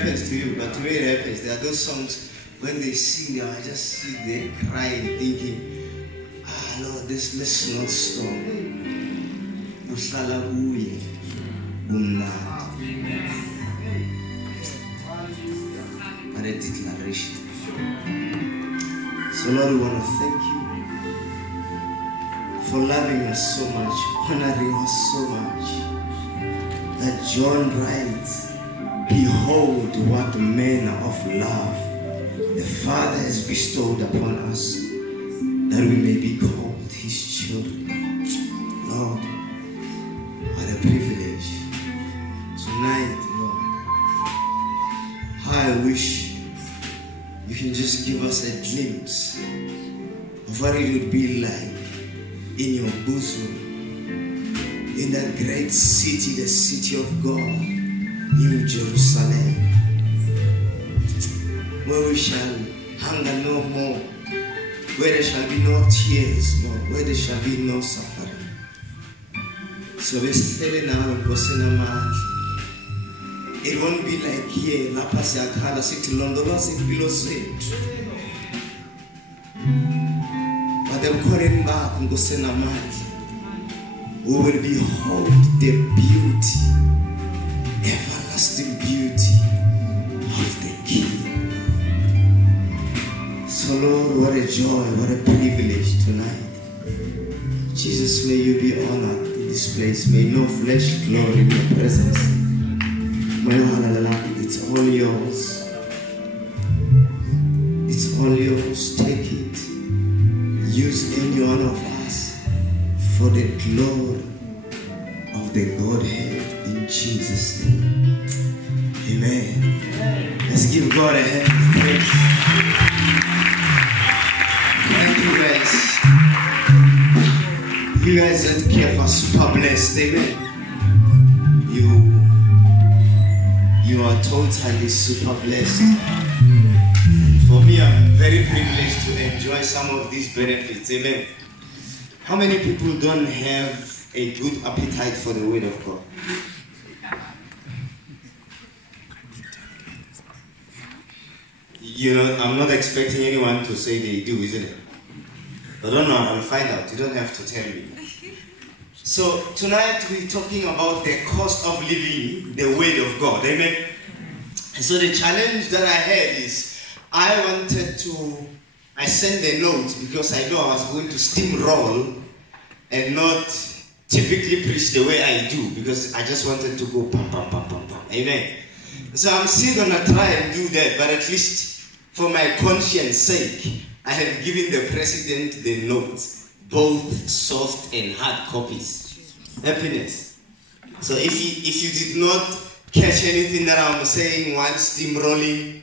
happens to you, but to me it happens. There are those songs when they sing, I just sit there crying, thinking, Lord, let's not stop. Uhlala kuye, umnandi. But a declaration. So Lord, we want to thank you for loving us so much, honoring us so much, that John writes, behold what manner of love the Father has bestowed upon us, that we may be called his children. Lord, what a privilege. Tonight, Lord, how I wish you can just give us a glimpse of what it would be like in your bosom, in that great city, the city of God, New Jerusalem, where we shall hunger no more, where there shall be no tears, Lord, where there shall be no suffering. So we're still now in Gosenamand. It won't be like here, La Pasiakala, City London, below Sweet. But the current back in Gosenamand, we will behold the beauty, everlasting beauty of the King. So Lord, what a joy, what a privilege tonight. Jesus, may you be honored in this place. May no flesh glory in your presence. It's all yours. It's all yours. Take it. Use any one of us for the glory of the Godhead in Jesus' name. Amen. Let's give God a hand of praise. Thank you guys. You guys that care for super blessed. Amen. You are totally super blessed. For me, I'm very privileged to enjoy some of these benefits. Amen. How many people don't have a good appetite for the word of God? You know, I'm not expecting anyone to say they do, isn't it? I don't know, I'll find out. You don't have to tell me. So tonight we're talking about the cost of living the word of God. Amen. And so the challenge that I had is I sent the notes because I know I was going to steamroll and not typically preach the way I do, because I just wanted to go pam pam pam pam pam. Amen. So I'm still gonna try and do that, but at least for my conscience sake, I have given the president the notes, both soft and hard copies. Happiness. So if you did not catch anything that I'm saying while steamrolling,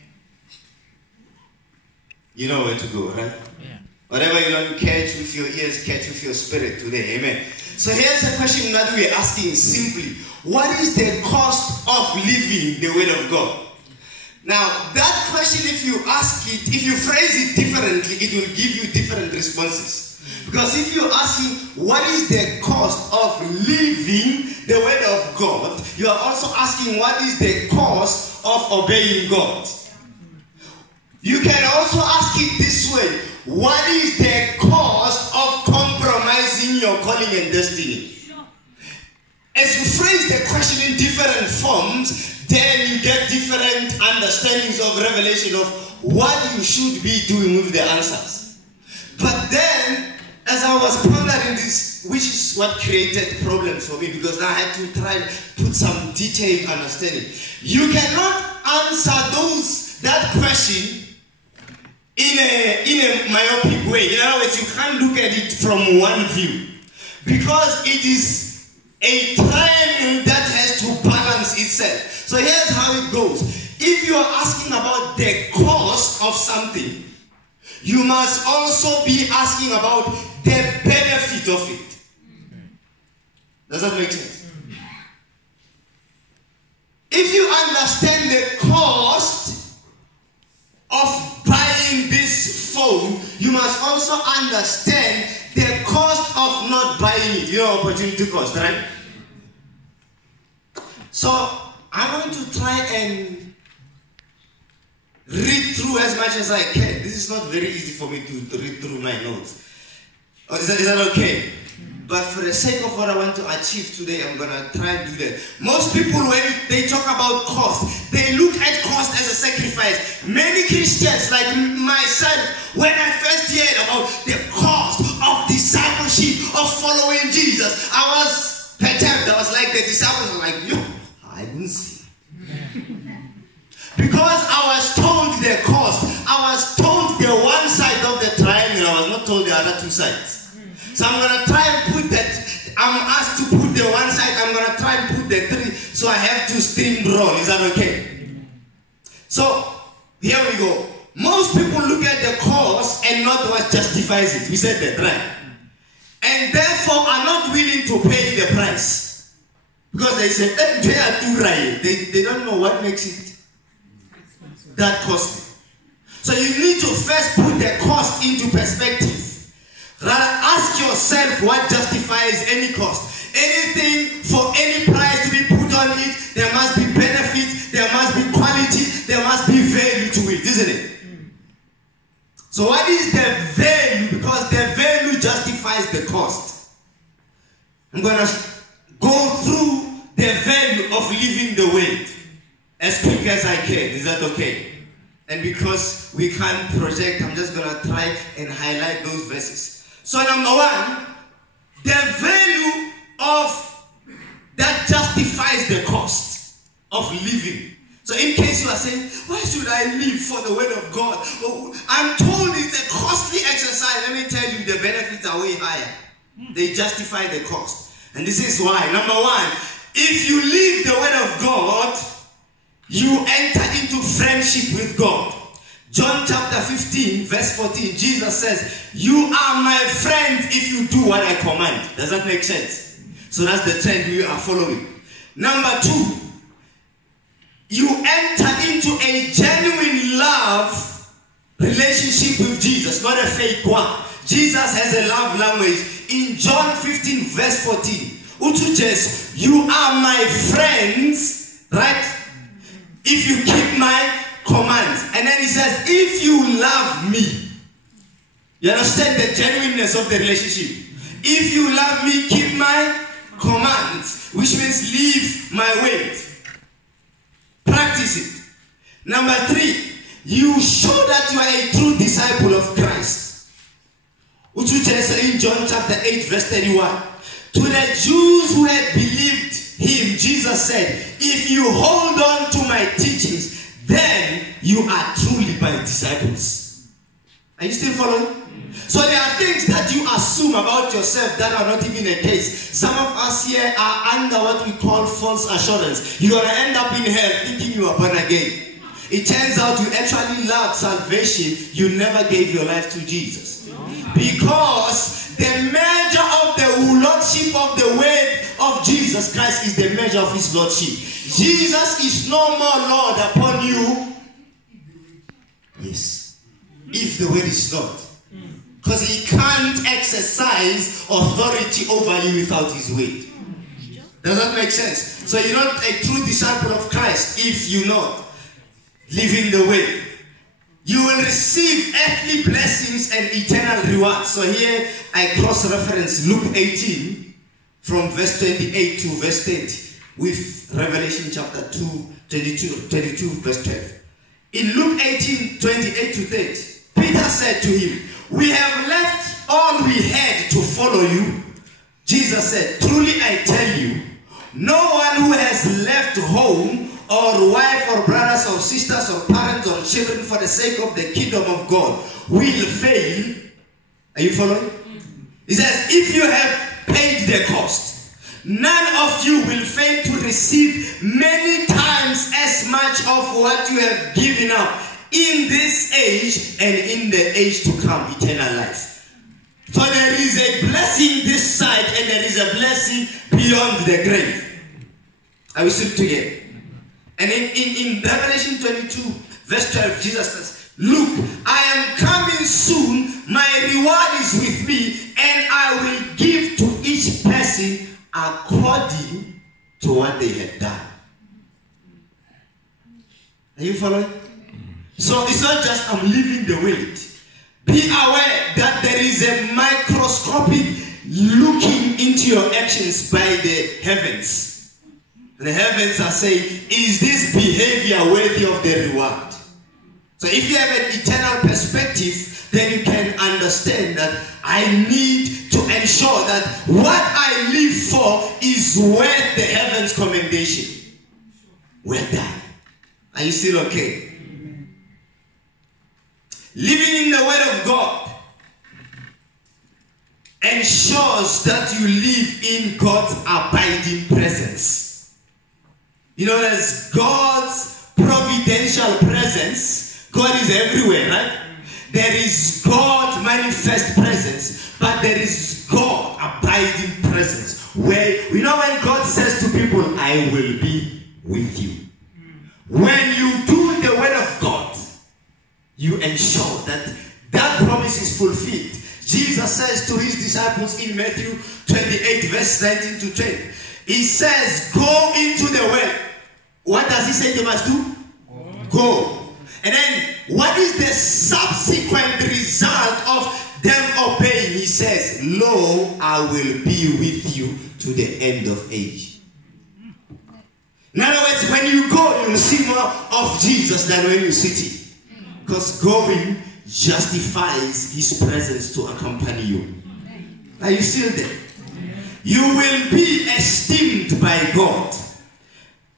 you know where to go, right? Yeah. Whatever you don't catch with your ears, catch with your spirit today. Amen. So here's a question that we're asking simply. What is the cost of living the word of God? Now, that question, if you ask it, if you phrase it differently, it will give you different responses. Because if you're asking, what is the cost of living the word of God, you are also asking, what is the cost of obeying God? You can also ask it this way. What is the cost of compromising your calling and destiny? As you phrase the question in different forms, then you get different understandings of revelation of what you should be doing with the answers. But then, as I was pondering this, which is what created problems for me, because I had to try and put some detailed understanding. You cannot answer that question in a myopic way. In other words, you can't look at it from one view, because it is a triangle that has to balance itself. So here's how it goes. If you are asking about the cost of something, you must also be asking about the benefit of it. Does that make sense? If you understand the cost of buying this phone, you must also understand the cost of not buying it. You know, opportunity cost, right? So I want to try and much as I can. This is not very easy for me to read through my notes. Is that okay? But for the sake of what I want to achieve today, I'm going to try and do that. Most people, when they talk about cost, they look at cost as a sacrifice. Many Christians, like myself, when I first heard about the cost of discipleship, of following Jesus, I was perturbed. I was like, the disciples were like, yo, I didn't see. Because I was told the cost. I was told the one side of the triangle. I was not told the other two sides. So I'm going to try and put that. I'm asked to put the one side. I'm going to try and put the three. So I have to steamroll. Is that okay? So here we go. Most people look at the cost and not what justifies it. We said that, right? And therefore are not willing to pay the price. Because they say, they are too right. They don't know what makes it that costly. So you need to first put the cost into perspective. Rather, ask yourself what justifies any cost. Anything for any price to be put on it, there must be benefit, there must be quality, there must be value to it, isn't it? So what is the value? Because the value justifies the cost. I'm going to go through the value of living the way as quick as I can. Is that okay? And because we can't project, I'm just going to try and highlight those verses. So number one, the value of that justifies the cost of living. So in case you are saying, why should I live for the word of God? Oh, I'm told it's a costly exercise. Let me tell you, the benefits are way higher. They justify the cost. And this is why. Number one, if you live the word of God, you enter into friendship with God. John chapter 15, verse 14, Jesus says, you are my friends if you do what I command. Does that make sense? So that's the trend we are following. Number two, you enter into a genuine love relationship with Jesus, not a fake one. Jesus has a love language. In John 15, verse 14, Utuches, you are my friends, right? If you keep my commands. And then he says, if you love me, you understand the genuineness of the relationship. If you love me, keep my commands, which means live my ways. Practice it. Number three, you show that you are a true disciple of Christ. Which is in John chapter 8, verse 31. To the Jews who had believed him, Jesus said, if you hold on to my teachings, then you are truly my disciples. Are you still following? So there are things that you assume about yourself that are not even the case. Some of us here are under what we call false assurance. You're going to end up in hell thinking you are born again. It turns out you actually love salvation. You never gave your life to Jesus. Because the measure of the lordship of the word of Jesus Christ is the measure of his lordship. Jesus is no more Lord upon you. Yes. If the word is not. Because he can't exercise authority over you without his word. Does that make sense? So you're not a true disciple of Christ if you're not living the way. You will receive earthly blessings and eternal rewards. So here I cross-reference Luke 18 from verse 28 to verse 30 with Revelation chapter 22 verse 12. In Luke 18, 28 to 30, Peter said to him, we have left all we had to follow you. Jesus said, truly I tell you, no one who has left home or wife or brothers or sisters or parents or children for the sake of the kingdom of God will fail. Are you following? He says, if you have paid the cost, none of you will fail to receive many times as much of what you have given up in this age and in the age to come, eternal life. So there is a blessing this side and there is a blessing beyond the grave. Are we still together? And in Revelation 22 verse 12, Jesus says, look, I am coming soon, my reward is with me, and I will give to each person according to what they had done. Are you following? So it's not just I'm living the word. Be aware that there is a microscopic looking into your actions by the heavens. And the heavens are saying, is this behavior worthy of the reward? So if you have an eternal perspective, then you can understand that I need to ensure that what I live for is worth the heavens' commendation. Well done. Are you still okay? Living in the Word of God ensures that you live in God's abiding presence. You know, there's God's providential presence. God is everywhere, right? There is God's manifest presence, but there is God abiding presence. Where, you know, when God says to people, I will be with you. When you do the Word of God, you ensure that that promise is fulfilled. Jesus says to his disciples in Matthew 28 verse 19 to 20, he says, go into the world. What does he say they must do? Go. And then what is the subsequent result of them obeying? He says, lo, I will be with you to the end of age. In other words, when you go, you will see more of Jesus than when you sit here. Because going justifies his presence to accompany you. Are you still there? You will be esteemed by God.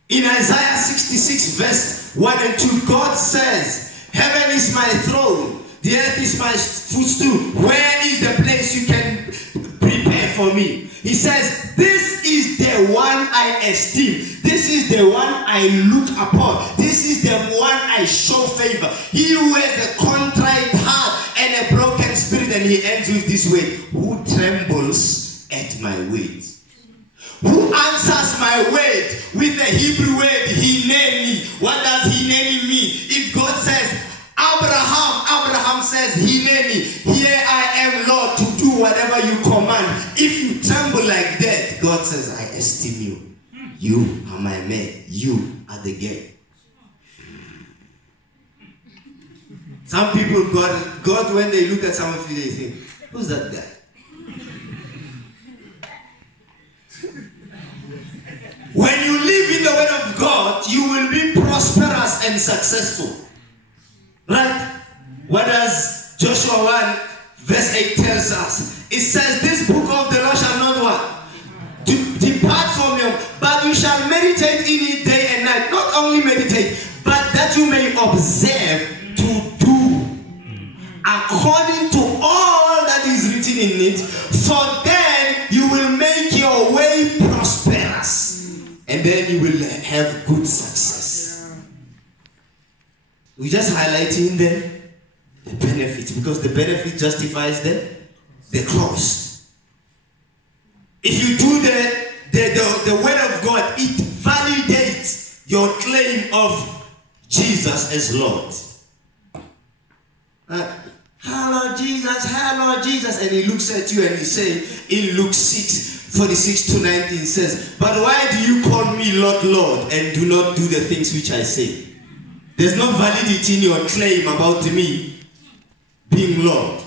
In Isaiah 66 verse 1 and 2, God says, heaven is my throne, the earth is my footstool. Where is the place you can prepare for me? He says, this is the one I esteem. This is the one I look upon. This is the one I show favor. He who has a contrite heart and a broken spirit. And he ends with this way, who trembles at my words. Who answers my word with the Hebrew word, hineni. What does hineni mean? If God says, Abraham says, hineni, here I am, Lord, to do whatever you command. If you tremble like that, God says, I esteem you. You are my man. You are the girl. Some people, God, when they look at some of you, they think, who's that guy? When you live in the Word of God, you will be prosperous and successful. Right? What does Joshua 1 verse 8 tells us? It says, this book of the law shall not what? Depart from you, but you shall meditate in it day and night. Not only meditate, but that you may observe to do according to all that is written in it, for then you will make your way prosperous. And then you will have good success. We just highlighting the benefits, because the benefit justifies the cost. If you do the Word of God, it validates your claim of Jesus as Lord. Hello Jesus, and he looks at you and he says in Luke 6:46 to 19 says, but why do you call me Lord, Lord, and do not do the things which I say? There's no validity in your claim about me being Lord.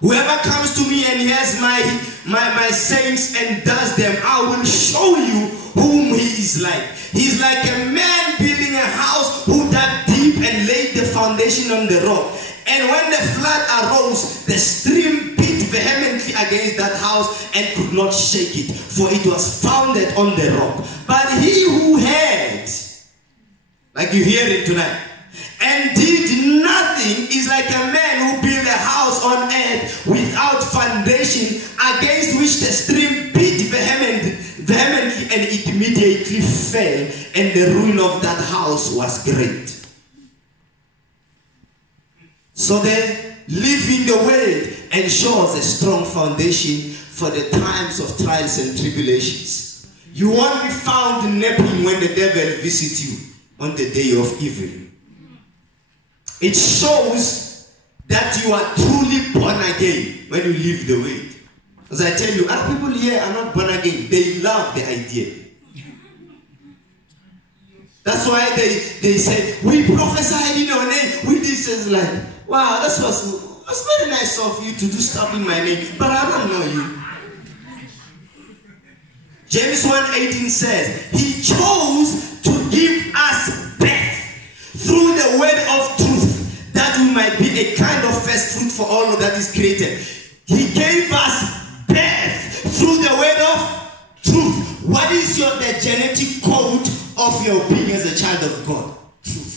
Whoever comes to me and hears my sayings and does them, I will show you whom he is like. He's like a man building a house who dug deep and laid the foundation on the rock. And when the flood arose, the stream beat vehemently against that house and could not shake it, for it was founded on the rock. But he who heard, like you hear it tonight, and did nothing is like a man who built a house on earth without foundation, against which the stream beat vehemently, and it immediately fell, and the ruin of that house was great. So then, living the word ensures a strong foundation for the times of trials and tribulations. You won't be found napping when the devil visits you on the day of evil. It shows that you are truly born again when you live the word. As I tell you, people here are not born again. They love the idea. That's why they say, we prophesied in your name, we did is like, wow, that was very nice of you to do stuff in my name, but I don't know you. James 1:18 says, he chose to give us birth through the word of truth, that we might be a kind of first fruit for all that is created. He gave us birth through the word of truth. What is the genetic code of your being as a child of God? Truth.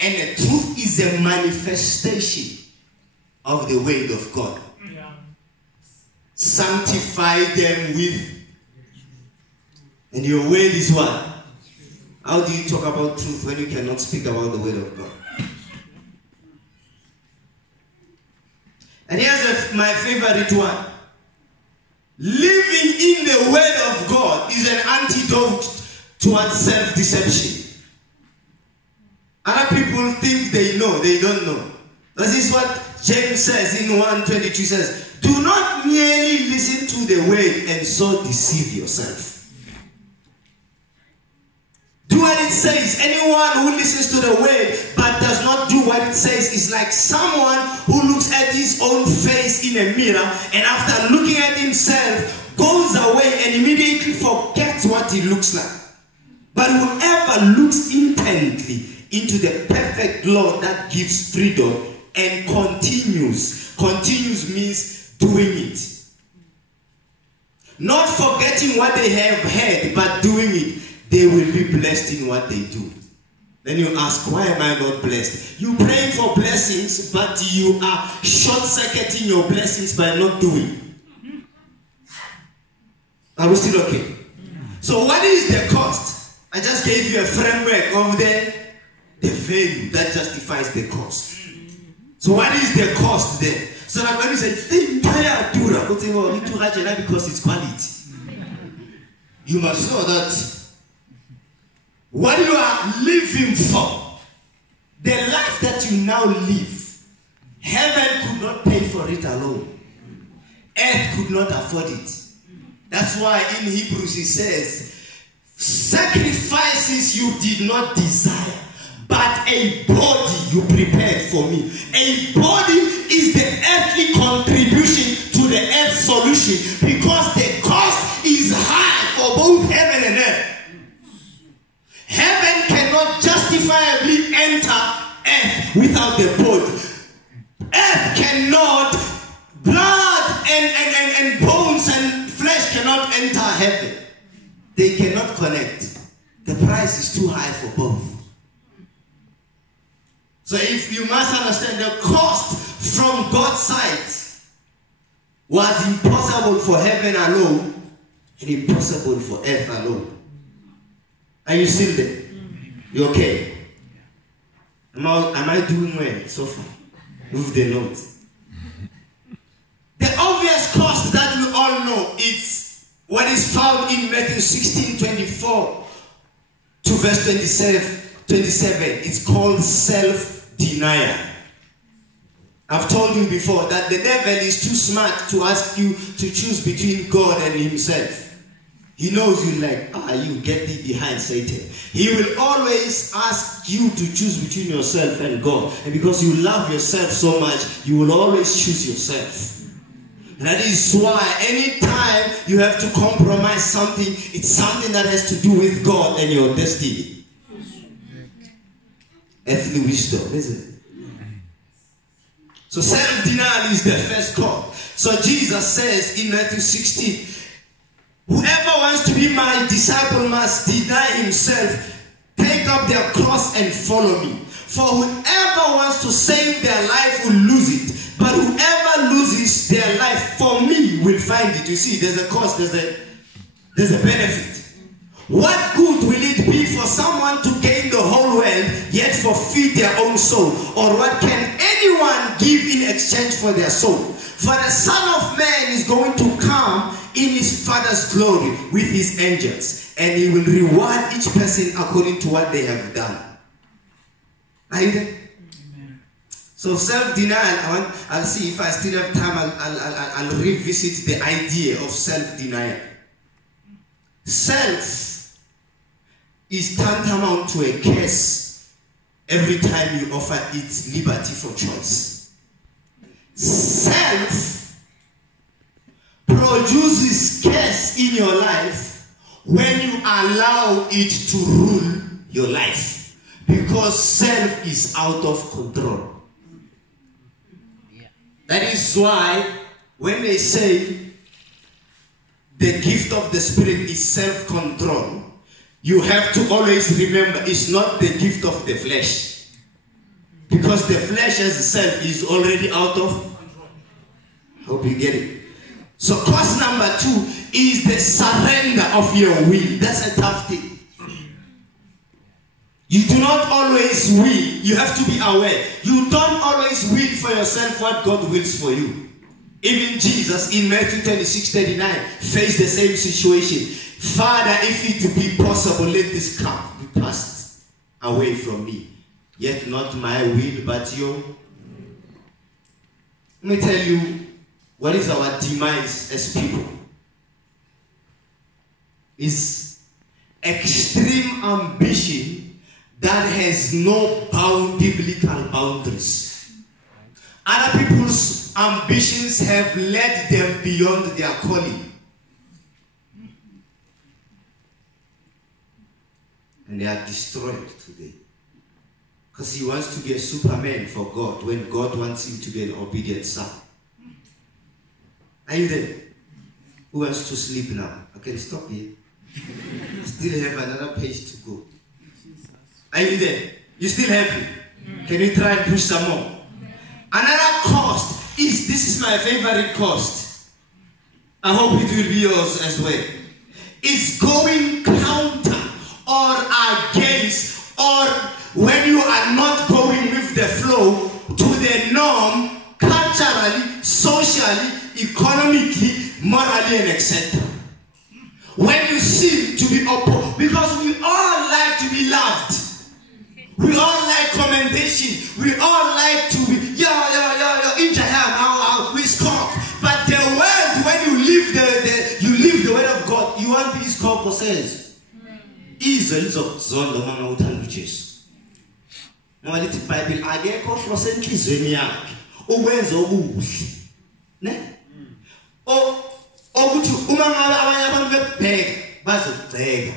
And the truth is a manifestation of the word of God. Sanctify them with, and your word is what? How do you talk about truth when you cannot speak about the word of God? And here's my favorite one. Living in the word of God is an antidote towards self-deception. Other people think they know, they don't know. This is what James says in 1:22 says, do not merely listen to the word and so deceive yourself. Do what it says. Anyone who listens to the word but does not do what it says is like someone who looks at his own face in a mirror and after looking at himself goes away and immediately forgets what he looks like. But whoever looks intently into the perfect law that gives freedom and continues means doing it. Not forgetting what they have heard, but doing it. They will be blessed in what they do. Then you ask, why am I not blessed? You praying for blessings, but you are short-circuiting your blessings by not doing. Are we still okay? So what is the cost? I just gave you a framework of the value that justifies the cost. So what is the cost then? So that when you say, because it's quality, you must know that what you are living for, the life that you now live, heaven could not pay for it alone. Earth could not afford it. That's why in Hebrews it says, sacrifices you did not desire, but a body you prepared for me. A body is the earthly contribution to the earth solution because the cost is high for both heaven and earth. Heaven cannot justifiably enter earth without the body. Earth cannot, blood and bones and flesh cannot enter heaven. They cannot connect. The price is too high for both. So if you must understand, the cost from God's side was impossible for heaven alone and impossible for earth alone. Are you still there? You okay? Am I doing well so far? With the notes. The obvious cost that we all know is what is found in Matthew 16:24 to verse 27. It's called self-denial. I've told you before that the devil is too smart to ask you to choose between God and himself. He knows you like, you get thee behind Satan. He will always ask you to choose between yourself and God. And because you love yourself so much, you will always choose yourself. And that is why anytime you have to compromise something, it's something that has to do with God and your destiny. Earthly wisdom, isn't it? So self-denial is the first call. So Jesus says in Matthew 16, whoever wants to be my disciple must deny himself, take up their cross and follow me. For whoever wants to save their life will lose it, but whoever loses their life for me will find it. You see, there's a cost, there's a benefit. What good will it be for someone to gain the whole world yet forfeit their own soul? Or what can anyone give in exchange for their soul? For the Son of Man is going to come in his Father's glory with his angels, and he will reward each person according to what they have done. Are you there? Amen. So self-denial, I'll see if I still have time, I'll revisit the idea of self-denial. Self is tantamount to a curse every time you offer it liberty for choice. Self produces chaos in your life when you allow it to rule your life, because self is out of control. That is why when they say the gift of the Spirit is self-control, you have to always remember it's not the gift of the flesh. Because the flesh as itself is already out of control. Hope you get it. So course number 2 is the surrender of your will. That's a tough thing. You do not always will. You have to be aware. You don't always will for yourself what God wills for you. Even Jesus in Matthew 26:39 faced the same situation. Father, if it be possible, let this cup be passed away from me. Yet not my will, but your. Let me tell you what is our demise as people. Is extreme ambition that has no biblical boundaries. Other people's ambitions have led them beyond their calling. And they are destroyed today. Because he wants to be a superman for God when God wants him to be an obedient son. Are you there? Who wants to sleep now? I can stop here. Still have another page to go. Are you there? You still happy? Can you try and push some more? Another cost is, this is my favorite cost. I hope it will be yours as well. It's going counter or against, or when you are not going with the flow to the norm, culturally, socially, economically, morally, and etc. When you seem to be opposed, because we all like to be loved. We all like commendation. We all like to be, we score. But the world, when you leave the word of God, you want to score for says. Izwe lizokuzondo uma uthanda uJesu. Ngoba lithi iBhayibheli akekho ohlose enhlizweni yakhe ukwenza okuhle. Ne? Ukuthi uma ngabe abanye abantu bebheka bazogceka.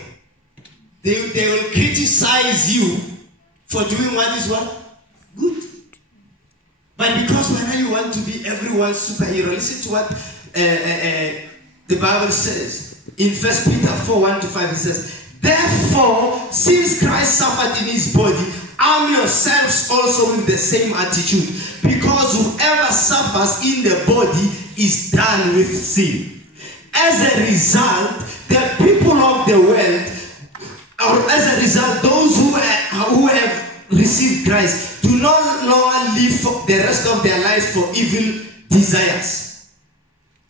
They will criticize you for doing what is what? Good. But because when you want to be everyone's superhero, listen to what the Bible says. In 1 Peter 4:1-5 it says, therefore, since Christ suffered in his body, arm yourselves also with the same attitude. Because whoever suffers in the body is done with sin. As a result, the people of the world, or as a result, those who have received Christ do not longer live for the rest of their lives for evil desires.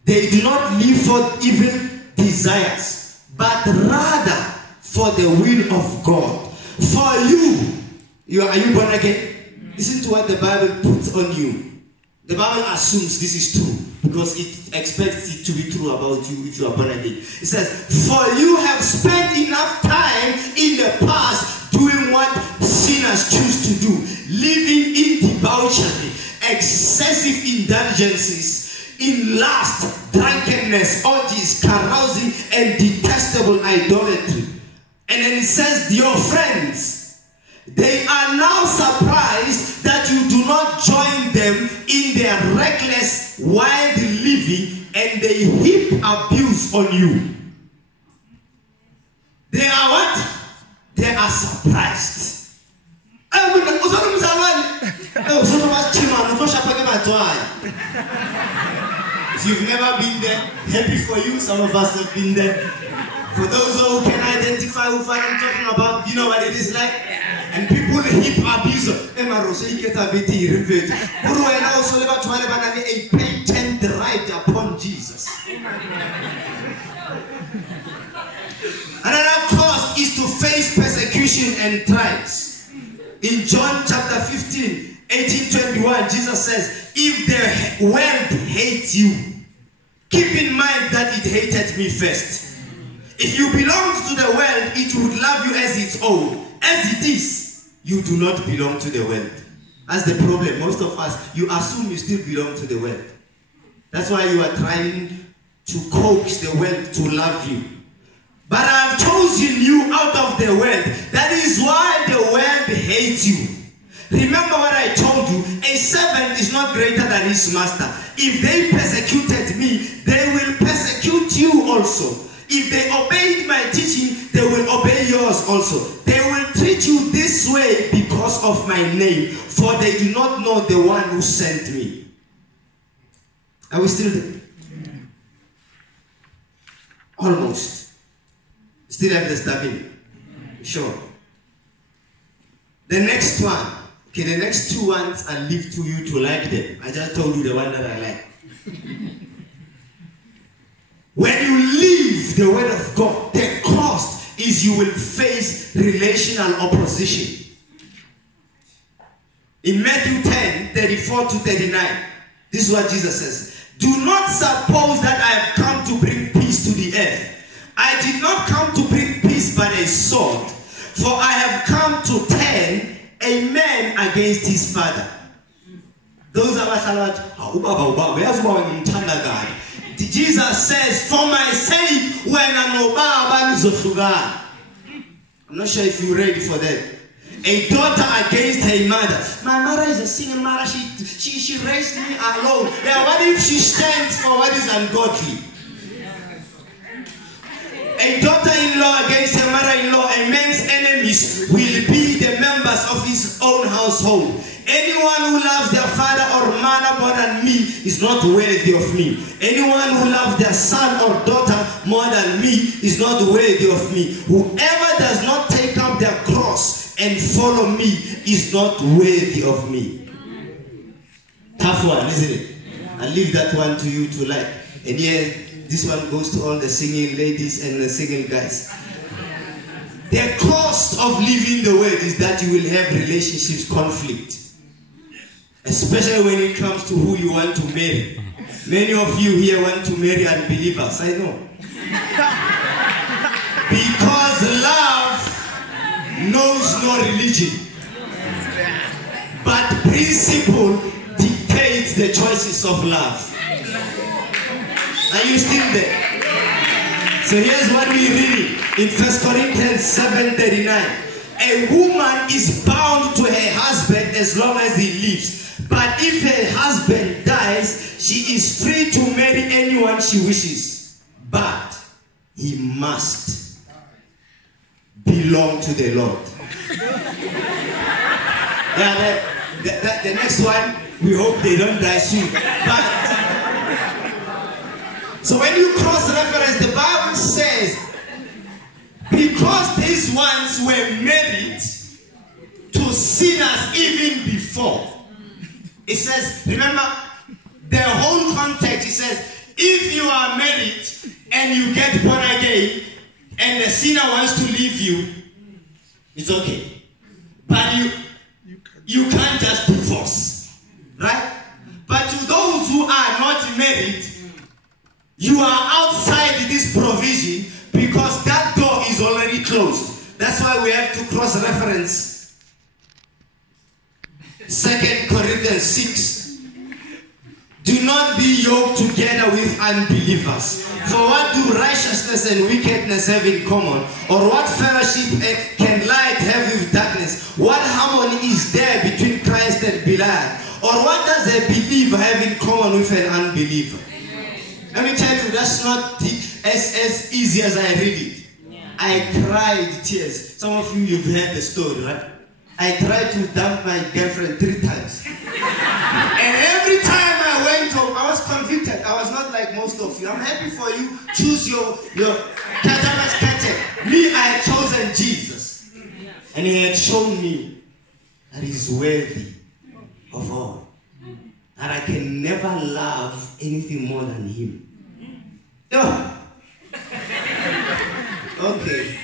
They do not live for evil desires, but rather for the will of God. For you are you born again? Listen to what the Bible puts on you. The Bible assumes this is true because it expects it to be true about you if you are born again. It says, for you have spent enough time in the past doing what sinners choose to do, living in debauchery, excessive indulgences, in lust, drunkenness, orgies, carousing, and detestable idolatry. And then it says, your friends, they are now surprised that you do not join them in their reckless, wild living, and they heap abuse on you. They are what? They are surprised. If you've never been there, happy for you. Some of us have been there. For those who can identify with what I'm talking about, you know what it is like? And people heap abuse. A patent right upon Jesus. Another cause is to face persecution and trials. In John chapter 15, 18-21, Jesus says, if the world hates you, keep in mind that it hated me first. If you belong to the world, it would love you as its own. As it is, you do not belong to the world. That's the problem. Most of us, you assume you still belong to the world. That's why you are trying to coax the world to love you. But I have chosen you out of the world. That is why the world hates you. Remember what I told you. A servant is not greater than his master. If they persecuted me, they will persecute you also. If they obeyed my teaching, they will obey yours also. They will treat you this way because of my name, for they do not know the one who sent me. Are we still there? Almost. Still have the stabbing. Sure. The next one. Okay, the next two ones I'll leave to you to like them. I just told you the one that I like. When you leave the word of God, the cost is you will face relational opposition. In Matthew 10, 34 to 39, this is what Jesus says. Do not suppose that I have come to bring peace to the earth. I did not come to bring peace but a sword. For I have come to turn a man against his father. Those of us are like, Jesus says, for my sake, when I'm not sure if you're ready for that. A daughter against her mother. My mother is a single mother. She raised me alone. Yeah, what if she stands for what is ungodly? A daughter-in-law against her mother-in-law. A man's enemies will be the members of his own household. Anyone who loves their father or mother more than me is not worthy of me. Anyone who loves their son or daughter more than me is not worthy of me. Whoever does not take up their cross and follow me is not worthy of me. Tough one, isn't it? I'll leave that one to you to like. And yeah, this one goes to all the singing ladies and the singing guys. The cost of living the word is that you will have relationships conflict. Especially when it comes to who you want to marry. Many of you here want to marry unbelievers, I know. Because love knows no religion. But principle dictates the choices of love. Are you still there? So here's what we read in 1 Corinthians 7:39. A woman is bound to her husband as long as he lives. But if her husband dies, she is free to marry anyone she wishes. But he must belong to the Lord. Yeah, the next one, we hope they don't die soon. But so when you cross-reference, the Bible says, because these ones were married to sinners even before. It says, remember, the whole context, it says, if you are married and you get born again and the sinner wants to leave you, it's okay. But you can't just divorce, right? But to those who are not married, you are outside this provision because that door is already closed. That's why we have to cross-reference 2 Corinthians 6. Do not be yoked together with unbelievers. For what do righteousness and wickedness have in common? Or what fellowship can light have with darkness? What harmony is there between Christ and Belial? Or what does a believer have in common with an unbeliever? Let me tell you, that's not as easy as I read it. I cried tears. Some of you, you've heard the story, right? I tried to dump my girlfriend 3 times. And every time I went home, I was convicted. I was not like most of you. I'm happy for you. Choose your me, I had chosen Jesus. And he had shown me that he's worthy of all. That I can never love anything more than him. Oh. Okay.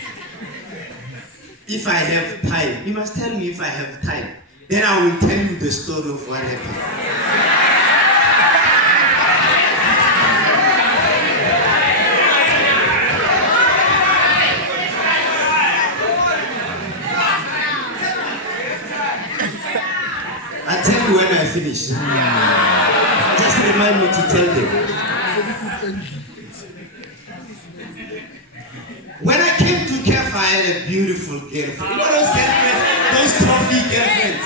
If I have time, you must tell me if I have time. Then I will tell you the story of what happened. I'll tell you when I finish. Just remind me to tell them. When I came to Kef, I had a beautiful girlfriend. You know those girlfriends? Those trophy girlfriends.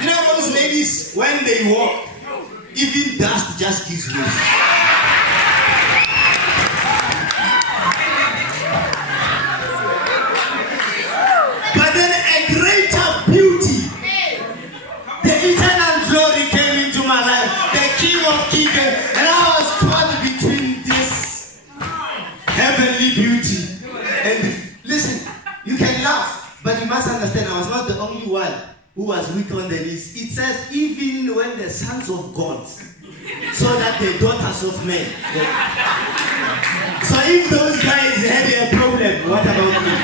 You know those ladies, when they walk, even dust just gives loose. But then a greater beauty, the eternal glory came into my life, the King of Kings, and I was caught between this heavenly beauty. And listen, you can laugh, but you must understand I was not the only one who was weak on the knees. It says, even when the sons of God, so that the daughters of men. So if those guys had a problem, what about me?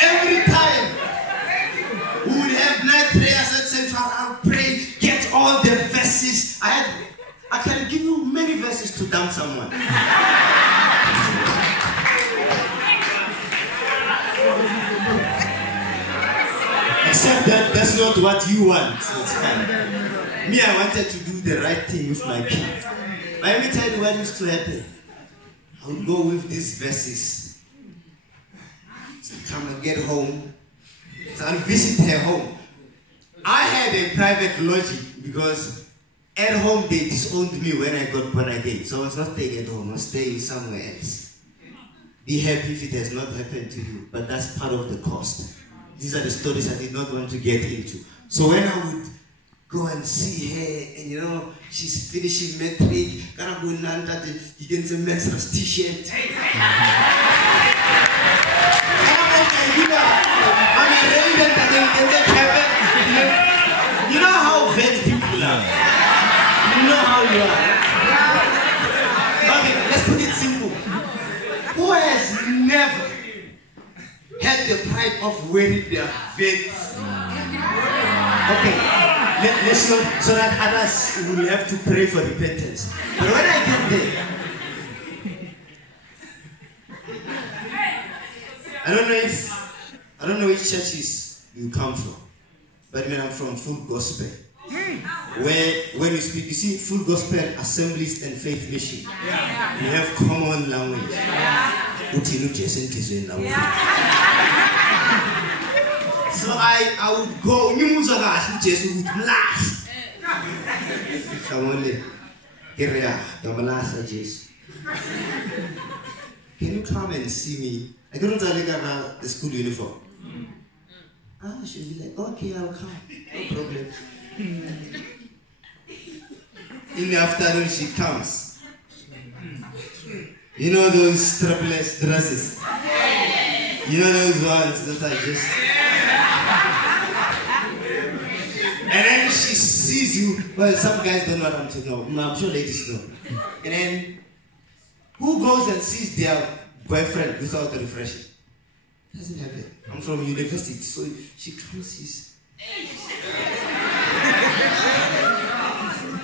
Every time we would have night prayers, etc. I'll pray, get all the verses. I can give you many verses to damn someone. Except that that's not what you want. It's fine. Me, I wanted to do the right thing with my kids. But let me tell you what used to happen. I would go with these verses. So come and get home. So I'll visit her home. I had a private lodging because at home they disowned me when I got born again. So I was not staying at home, I was staying somewhere else. Be happy if it has not happened to you, but that's part of the cost. These are the stories I did not want to get into. So when I would go and see her, and you know, she's finishing metric, you get some Master's t-shirt. You know how vet people are. You know how you are. Okay, let's put it simple. Who has never had the pride of wearing their vets? Okay, let's not, so that others will have to pray for repentance. But when I get there, I don't know which churches you come from, but when I'm from Full Gospel, where when you speak, you see Full Gospel Assemblies and Faith Mission, you have common language. So I would go, can you come and see me? I couldn't tell you about the school uniform. She'll be like, okay, I'll come, no problem. In the afternoon, she comes. You know those strapless dresses? You know those ones that I just... And then she sees you. Well, some guys don't know what I'm talking about. I'm sure ladies know. And then, who goes and sees their boyfriend without a refreshing? Doesn't happen. I'm from university, so she comes, sees.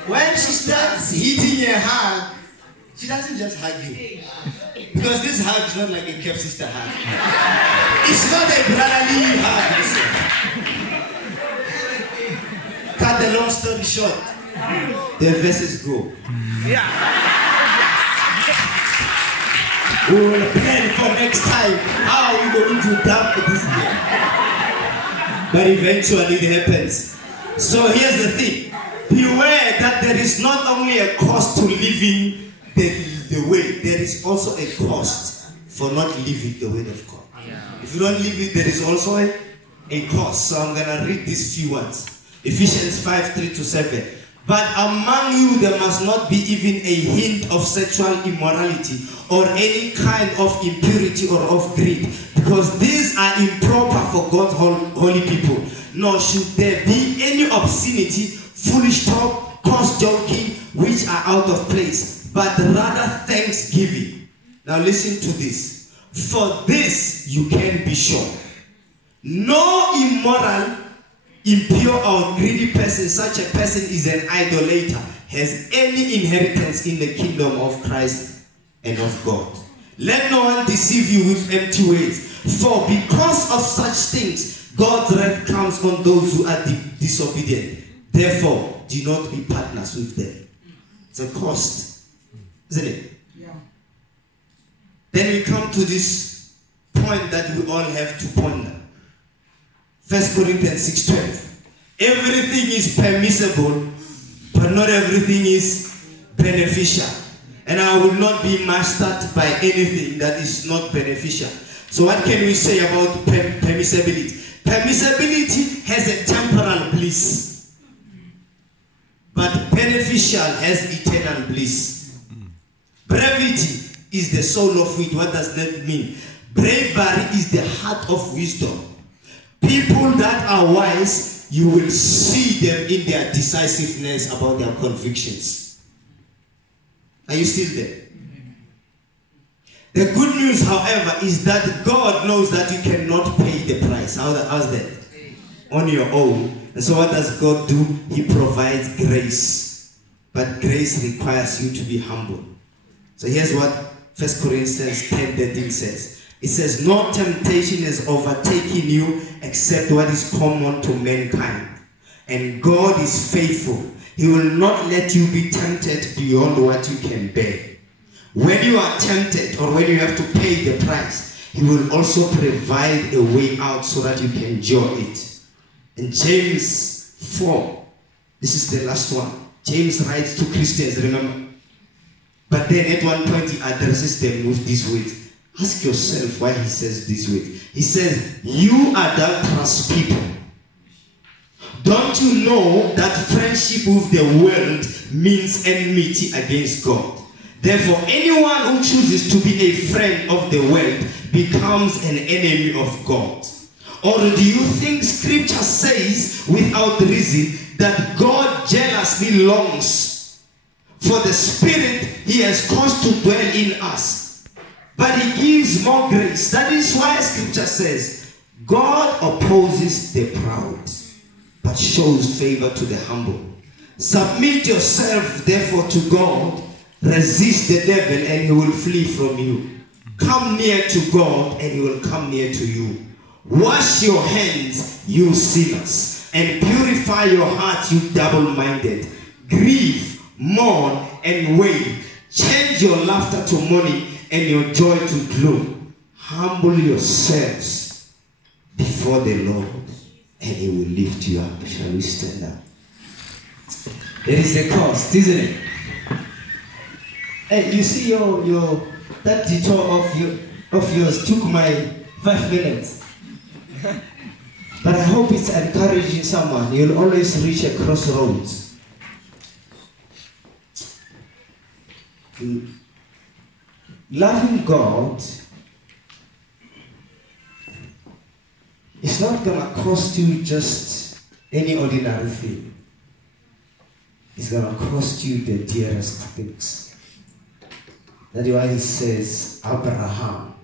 When she starts hitting your hug, she doesn't just hug you. Because this hug is not like a Kef sister hug. It's not a brotherly hug. Cut the long story short, the verses go. We will plan for next time how are we going to dump this game. But eventually it happens. So here's the thing. Beware that there is not only a cost to living the way, there is also a cost for not living the way of God. If you don't live it, there is also a cost. So I'm going to read these few words. Ephesians 5:3-7. But among you there must not be even a hint of sexual immorality or any kind of impurity or of greed, because these are improper for God's holy people. Nor should there be any obscenity, foolish talk, coarse joking, which are out of place, but rather thanksgiving. Now listen to this. For this you can be sure. No immoral, impure or greedy person, such a person is an idolater, has any inheritance in the kingdom of Christ and of God. Let no one deceive you with empty words. For because of such things, God's wrath comes on those who are disobedient. Therefore, do not be partners with them. It's a cost, isn't it? Yeah. Then we come to this point that we all have to ponder. 1 Corinthians 6:12. Everything is permissible, but not everything is beneficial. And I will not be mastered by anything that is not beneficial. So what can we say about permissibility? Permissibility has a temporal bliss, but beneficial has eternal bliss. Brevity is the soul of wit. What does that mean? Bravery is the heart of wisdom. People that are wise, you will see them in their decisiveness about their convictions. Are you still there? The good news, however, is that God knows that you cannot pay the price. How's that? On your own. And so what does God do? He provides grace. But grace requires you to be humble. So here's what 1 Corinthians 10:13 says. It says, no temptation has overtaken you except what is common to mankind. And God is faithful. He will not let you be tempted beyond what you can bear. When you are tempted or when you have to pay the price, He will also provide a way out so that you can endure it. In James 4, this is the last one. James writes to Christians, remember. But then at one point he addresses them with these words. Ask yourself why he says this words. He says, you adulterous people, don't you know that friendship with the world means enmity against God? Therefore, anyone who chooses to be a friend of the world becomes an enemy of God. Or do you think Scripture says without reason that God jealously longs for the Spirit He has caused to dwell in us? But He gives more grace. That is why Scripture says, God opposes the proud, but shows favor to the humble. Submit yourself, therefore, to God. Resist the devil, and he will flee from you. Come near to God, and He will come near to you. Wash your hands, you sinners, and purify your hearts, you double-minded. Grieve, mourn, and wail. Change your laughter to mourning, and your joy to gloom. Humble yourselves before the Lord, and He will lift you up. Shall we stand up? There is a cost, isn't it? Hey, you see that detour of yours took my 5 minutes. But I hope it's encouraging someone. You'll always reach a crossroads. Loving God is not going to cost you just any ordinary thing. It's going to cost you the dearest things. That's why He says, Abraham,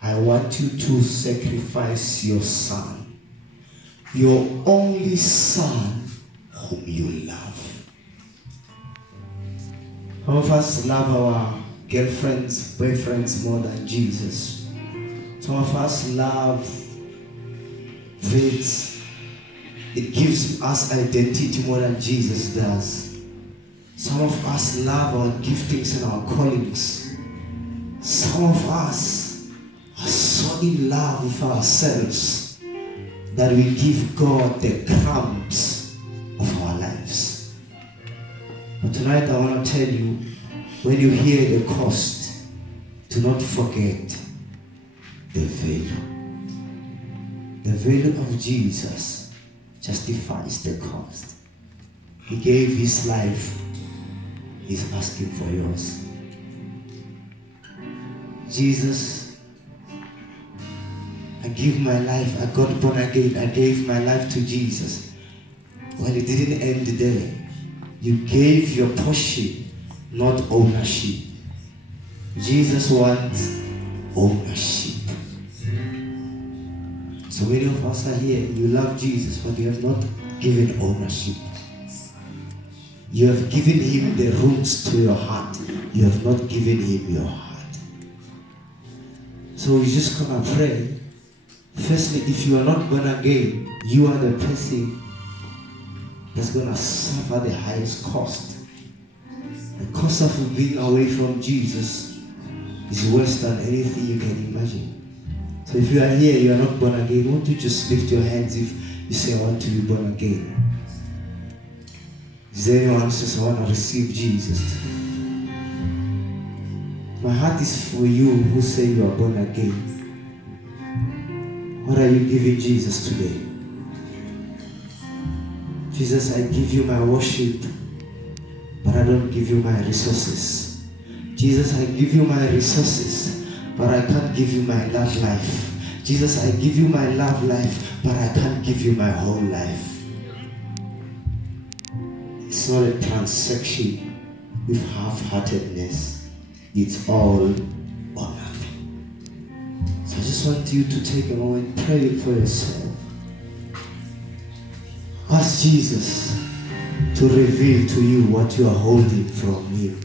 I want you to sacrifice your son, your only son whom you love. Some of us love our girlfriends, boyfriends more than Jesus. Some of us love faith. It gives us identity more than Jesus does. Some of us love our giftings and our callings. Some of us are so in love with ourselves that we give God the crumbs of our lives. But tonight I want to tell you, when you hear the cost, do not forget the value. The value of Jesus justifies the cost. He gave His life. He's asking for yours. Jesus, I give my life. I got born again. I gave my life to Jesus. Well, it didn't end there. You gave your portion, not ownership. Jesus wants ownership. So many of us are here. You love Jesus, but you have not given ownership. You have given Him the rooms to your heart. You have not given Him your heart. So we're just gonna pray. Firstly, if you are not born again, you are the person that's gonna suffer the highest cost. The cost of being away from Jesus is worse than anything you can imagine. So if you are here, you are not born again, won't you just lift your hands if you say, I want to be born again? Is there anyone who says, I want to receive Jesus? My heart is for you who say you are born again. What are you giving Jesus today? Jesus, I give you my worship, but I don't give you my resources. Jesus, I give you my resources, but I can't give you my love life. Jesus, I give you my love life, but I can't give you my whole life. It's not a transaction with half-heartedness. It's all or nothing. So I just want you to take a moment, pray for yourself. Ask Jesus to reveal to you what you are holding from Him.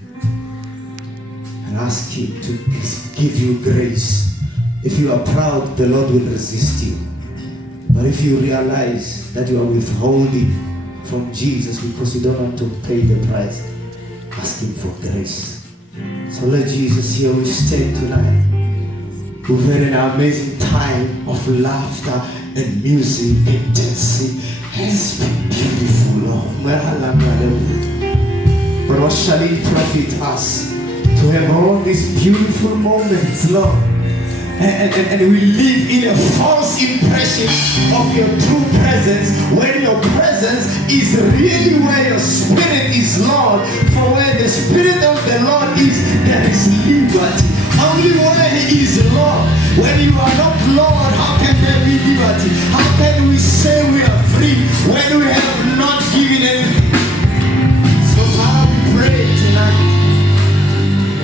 And ask Him to give you grace. If you are proud, the Lord will resist you. But if you realize that you are withholding from Jesus because you don't want to pay the price, ask Him for grace. So Lord Jesus, here we stand tonight. We've had an amazing time of laughter and music and dancing. It's been beautiful, Lord. But what shall it profit us to have all these beautiful moments, Lord? And we live in a false impression of your true presence, when your presence is really where your spirit is, Lord. For where the spirit of the Lord is, there is liberty. Only where He is Lord. When you are not Lord, how can there be liberty? How can we say we are free when we have not given anything? So Father, we pray tonight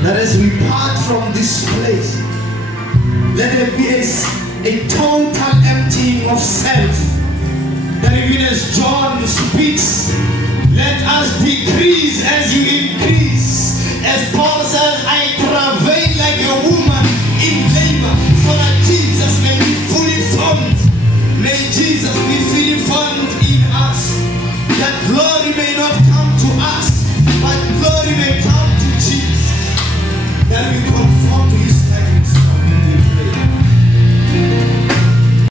that as we part from this place, let there be a total emptying of self. That even as John speaks, let us decrease as you increase. As Paul says, I